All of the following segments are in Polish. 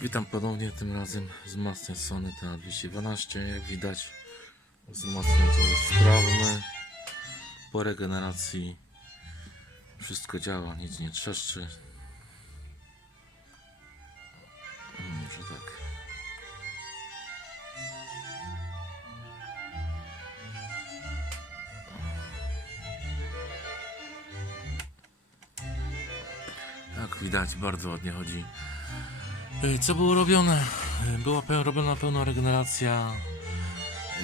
Witam ponownie, tym razem wzmacniacz Sony TA212. Jak widać, wzmacniacz jest sprawny. Po regeneracji wszystko działa, nic nie trzeszczy. Mm, Może tak. Jak widać, bardzo ładnie chodzi. E, Co było robione? E, Była pe- robiona pełna regeneracja, e,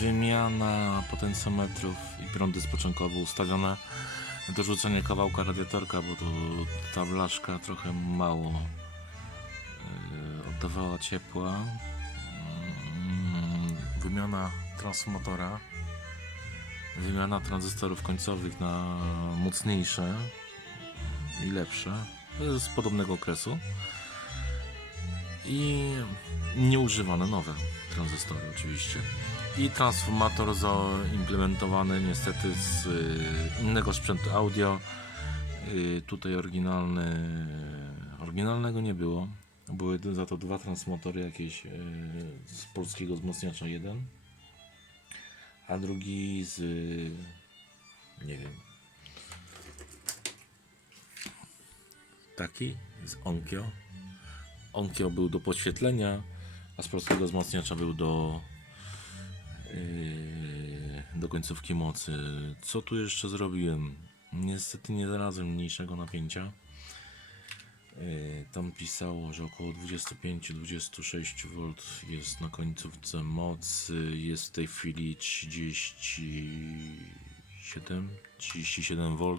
wymiana potencjometrów i prądy spoczynkowe ustawione, dorzucenie kawałka radiatorka, bo to ta blaszka trochę mało e, oddawała ciepła, Mm, wymiana transformatora, wymiana tranzystorów końcowych na mocniejsze i lepsze z podobnego okresu. I nieużywane nowe tranzystory oczywiście. I transformator zaimplementowany niestety z y, innego sprzętu audio. Y, tutaj oryginalny oryginalnego nie było. Były za to dwa transformatory jakieś y, z polskiego wzmacniacza jeden a drugi z y, nie wiem taki z Onkyo. Onkyo był do podświetlenia, a z polskiego wzmacniacza był do yy, do końcówki mocy. Co tu jeszcze zrobiłem? Niestety nie znalazłem mniejszego napięcia. Yy, tam pisało, że około 25-26 V jest na końcówce mocy. Jest w tej chwili 37 37 V.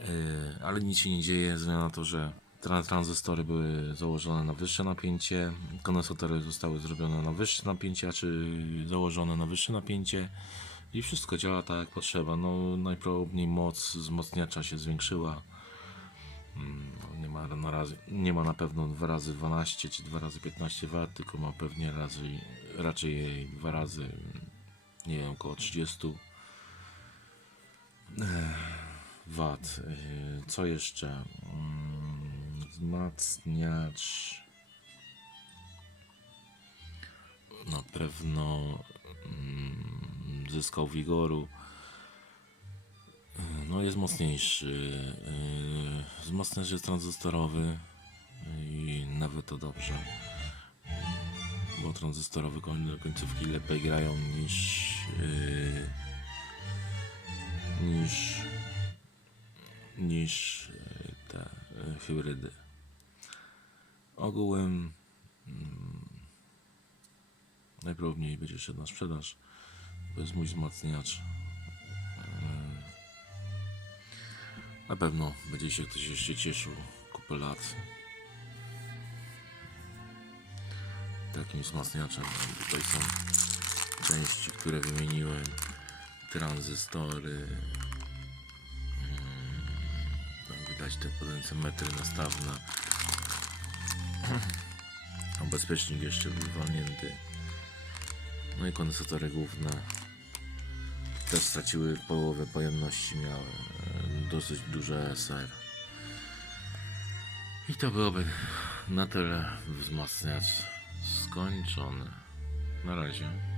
Yy, ale nic się nie dzieje, ze na to, że tra- tranzystory były założone na wyższe napięcie, kondensatory zostały zrobione na wyższe napięcie, czy założone na wyższe napięcie i wszystko działa tak jak potrzeba. No, najprawdopodobniej moc wzmacniacza się zwiększyła. Mm, no, Nie ma, na razie, nie ma na pewno 2 razy 12 czy 2 razy 15 W, tylko ma pewnie raczej, raczej 2 razy, nie wiem, około 30 Wat. y, Co jeszcze? Mm, Wzmacniacz. Na pewno mm, zyskał wigoru. Y, No jest mocniejszy. Y, Wzmacniacz jest tranzystorowy i nawet to dobrze. Bo tranzystorowe koń- końcówki lepiej grają niż niż e, te e, hybrydy. Ogółem mm, najprawdopodobniej będzie szedł na sprzedaż. To jest mój wzmacniacz. E, Na pewno będzie się ktoś jeszcze cieszył kupę lat. Takim wzmacniaczem. Tutaj są części, które wymieniłem. Tranzystory, widać te potencjometry nastawne. Bezpiecznik jeszcze był walnięty. No i kondensatory główne też straciły połowę pojemności, miały e, dosyć duże SR. I to byłoby na tyle wzmacniacz skończony. Na razie.